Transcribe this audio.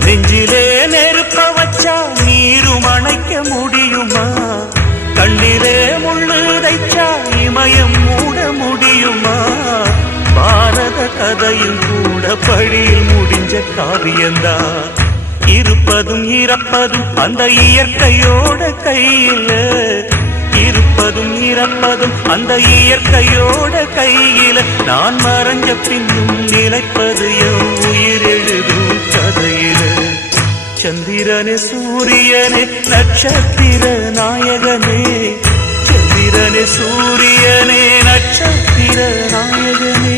நெஞ்சிலே நெருப்ப வச்சா நீரும் அணைக்க முடியுமா? கண்ணிலே முள்ளு தைச்சா இமயம் மூட முடியுமா? பாரத கதையில் கூட பழியில் முடிஞ்ச காவியந்தான். இருப்பதும் இறப்பதும் அந்த இயற்கையோட கையில, இருப்பதும் இறப்பதும் அந்த இயற்கையோட கையில. நான் மறைஞ்ச பின்னும் நிலைப்பது என் உயிர் எழுதும் கதையில. சந்திரனே சூரியனே நட்சத்திர நாயகனே, சந்திரனே சூரியனே நட்சத்திர நாயகனே.